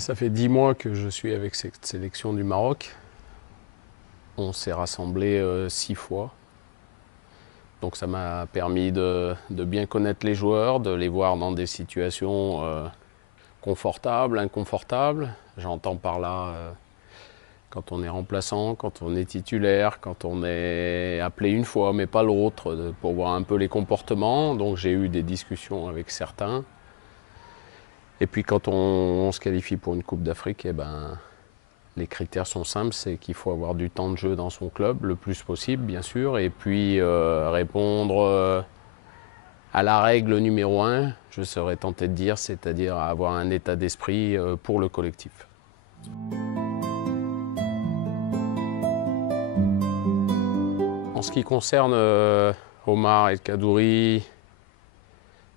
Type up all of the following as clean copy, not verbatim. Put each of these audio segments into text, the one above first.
Ça fait 10 mois que je suis avec cette sélection du Maroc. On s'est rassemblés 6 fois. Donc ça m'a permis de bien connaître les joueurs, de les voir dans des situations confortables, inconfortables. J'entends par là quand on est remplaçant, quand on est titulaire, quand on est appelé une fois mais pas l'autre, pour voir un peu les comportements. Donc j'ai eu des discussions avec certains. Et puis quand on se qualifie pour une Coupe d'Afrique, eh ben, les critères sont simples, c'est qu'il faut avoir du temps de jeu dans son club, le plus possible bien sûr, et puis répondre à la règle numéro 1, je serais tenté de dire, c'est-à-dire avoir un état d'esprit pour le collectif. En ce qui concerne Omar El Kaddouri,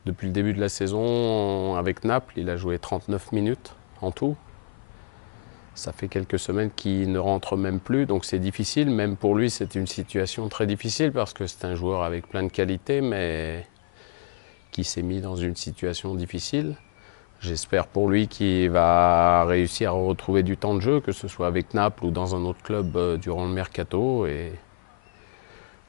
depuis le début de la saison, avec Naples, il a joué 39 minutes en tout. Ça fait quelques semaines qu'il ne rentre même plus, donc c'est difficile. Même pour lui, c'est une situation très difficile parce que c'est un joueur avec plein de qualités, mais qui s'est mis dans une situation difficile. J'espère pour lui qu'il va réussir à retrouver du temps de jeu, que ce soit avec Naples ou dans un autre club durant le mercato. Et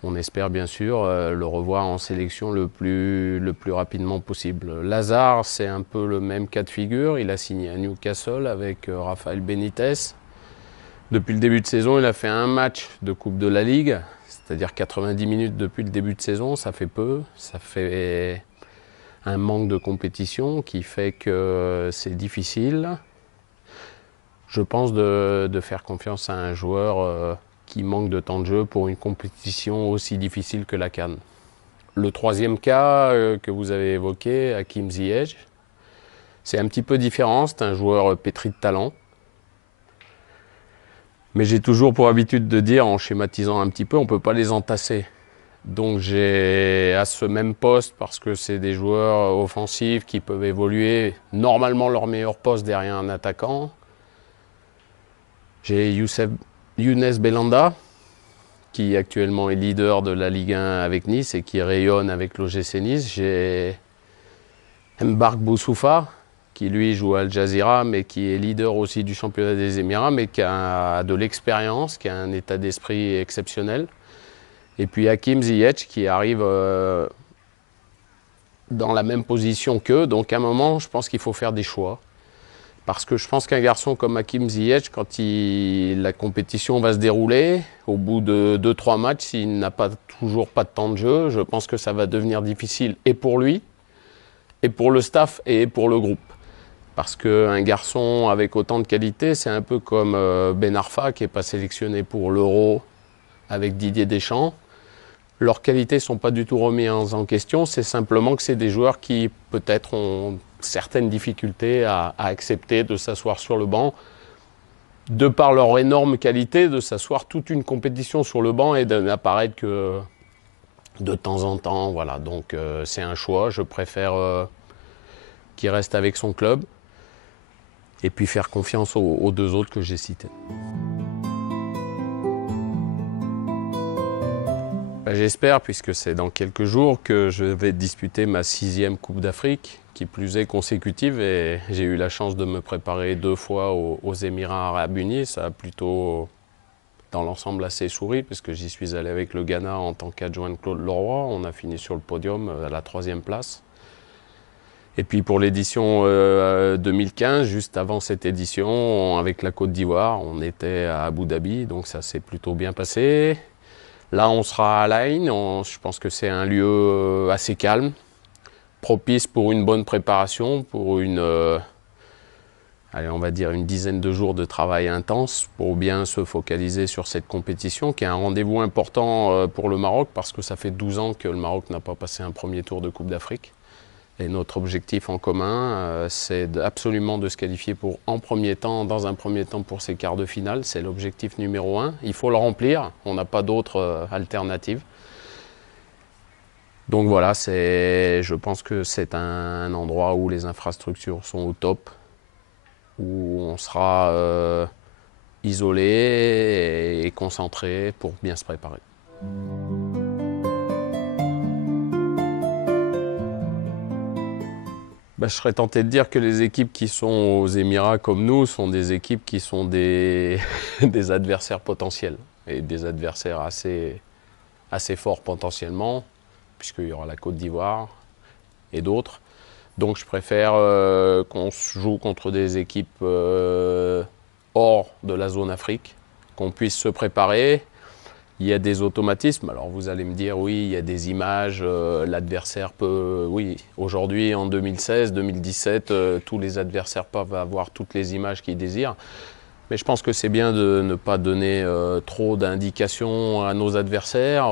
on espère bien sûr le revoir en sélection le plus rapidement possible. Lazare, c'est un peu le même cas de figure. Il a signé à Newcastle avec Rafael Benitez. Depuis le début de saison, il a fait un match de Coupe de la Ligue, c'est-à-dire 90 minutes depuis le début de saison. Ça fait peu, ça fait un manque de compétition qui fait que c'est difficile. Je pense de faire confiance à un joueur qui manque de temps de jeu pour une compétition aussi difficile que la CAN. Le troisième cas que vous avez évoqué, Hakim Ziyech, c'est un petit peu différent, c'est un joueur pétri de talent. Mais j'ai toujours pour habitude de dire, en schématisant un petit peu, on ne peut pas les entasser. Donc j'ai à ce même poste, parce que c'est des joueurs offensifs qui peuvent évoluer, normalement leur meilleur poste derrière un attaquant. J'ai Younes Belhanda, qui actuellement est leader de la Ligue 1 avec Nice et qui rayonne avec l'OGC Nice. J'ai Mbark Boussoufa, qui lui joue à Al Jazeera, mais qui est leader aussi du championnat des Émirats, mais qui a de l'expérience, qui a un état d'esprit exceptionnel. Et puis Hakim Ziyech qui arrive dans la même position qu'eux. Donc à un moment, je pense qu'il faut faire des choix. Parce que je pense qu'un garçon comme Hakim Ziyech, quand la compétition va se dérouler, au bout de 2-3 matchs, s'il n'a toujours pas de temps de jeu, je pense que ça va devenir difficile et pour lui, et pour le staff, et pour le groupe. Parce qu'un garçon avec autant de qualité, c'est un peu comme Ben Arfa qui n'est pas sélectionné pour l'Euro avec Didier Deschamps. Leurs qualités ne sont pas du tout remises en question, c'est simplement que c'est des joueurs qui peut-être ont certaines difficultés à accepter de s'asseoir sur le banc, de par leur énorme qualité, de s'asseoir toute une compétition sur le banc et de n'apparaître que de temps en temps. Voilà. Donc c'est un choix, je préfère qu'il reste avec son club et puis faire confiance aux deux autres que j'ai cités. J'espère, puisque c'est dans quelques jours, que je vais disputer ma 6e Coupe d'Afrique, qui plus est consécutive, et j'ai eu la chance de me préparer 2 fois aux Émirats Arabes Unis. Ça a plutôt, dans l'ensemble, assez souri, puisque j'y suis allé avec le Ghana en tant qu'adjoint de Claude Leroy. On a fini sur le podium à la 3e place. Et puis pour l'édition 2015, juste avant cette édition, avec la Côte d'Ivoire, on était à Abu Dhabi, donc ça s'est plutôt bien passé. Là, on sera à Al Ain. Je pense que c'est un lieu assez calme, propice pour une bonne préparation, pour allez, on va dire une dizaine de jours de travail intense pour bien se focaliser sur cette compétition, qui est un rendez-vous important pour le Maroc, parce que ça fait 12 ans que le Maroc n'a pas passé un premier tour de Coupe d'Afrique. Et notre objectif en commun, c'est absolument de se qualifier dans un premier temps pour ces quarts de finale. C'est l'objectif numéro 1. Il faut le remplir, on n'a pas d'autre alternative. Donc voilà, je pense que c'est un endroit où les infrastructures sont au top, où on sera isolé et concentré pour bien se préparer. Je serais tenté de dire que les équipes qui sont aux Émirats comme nous sont des équipes qui sont des adversaires potentiels et des adversaires assez forts potentiellement, puisqu'il y aura la Côte d'Ivoire et d'autres. Donc je préfère qu'on joue contre des équipes hors de la zone Afrique, qu'on puisse se préparer. Il y a des automatismes. Alors vous allez me dire, oui, il y a des images, l'adversaire peut... Oui, aujourd'hui, en 2016, 2017, tous les adversaires peuvent avoir toutes les images qu'ils désirent. Mais je pense que c'est bien de ne pas donner trop d'indications à nos adversaires.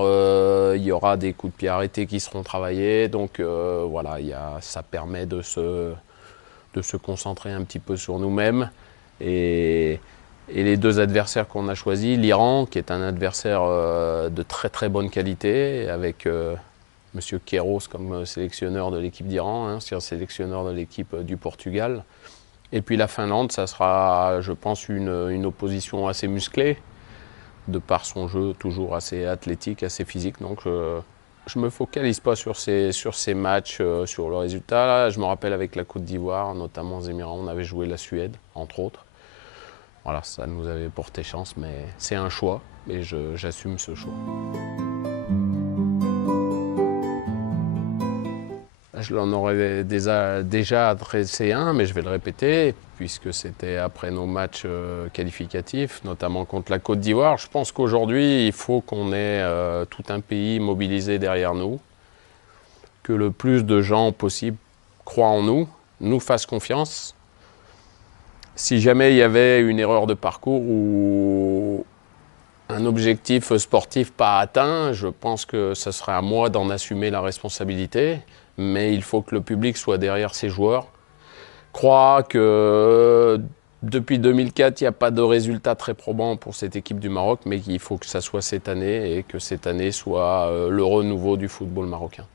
Il y aura des coups de pied arrêtés qui seront travaillés. Donc voilà, ça permet de se concentrer un petit peu sur nous-mêmes. Et les deux adversaires qu'on a choisis, l'Iran, qui est un adversaire de très très bonne qualité, avec M. Queiroz comme sélectionneur de l'équipe d'Iran, ancien sélectionneur de l'équipe du Portugal. Et puis la Finlande, ça sera, je pense, une opposition assez musclée, de par son jeu toujours assez athlétique, assez physique. Donc je ne me focalise pas sur ces matchs, sur le résultat. Là, je me rappelle avec la Côte d'Ivoire, notamment aux Émirats, on avait joué la Suède, entre autres. Voilà, ça nous avait porté chance, mais c'est un choix et j'assume ce choix. Je l'en aurais déjà adressé un, mais je vais le répéter, puisque c'était après nos matchs qualificatifs, notamment contre la Côte d'Ivoire. Je pense qu'aujourd'hui, il faut qu'on ait tout un pays mobilisé derrière nous, que le plus de gens possible croient en nous, nous fassent confiance. Si jamais il y avait une erreur de parcours ou un objectif sportif pas atteint, je pense que ce serait à moi d'en assumer la responsabilité. Mais il faut que le public soit derrière ces joueurs. Croit que depuis 2004, il n'y a pas de résultat très probant pour cette équipe du Maroc, mais qu'il faut que ça soit cette année et que cette année soit le renouveau du football marocain.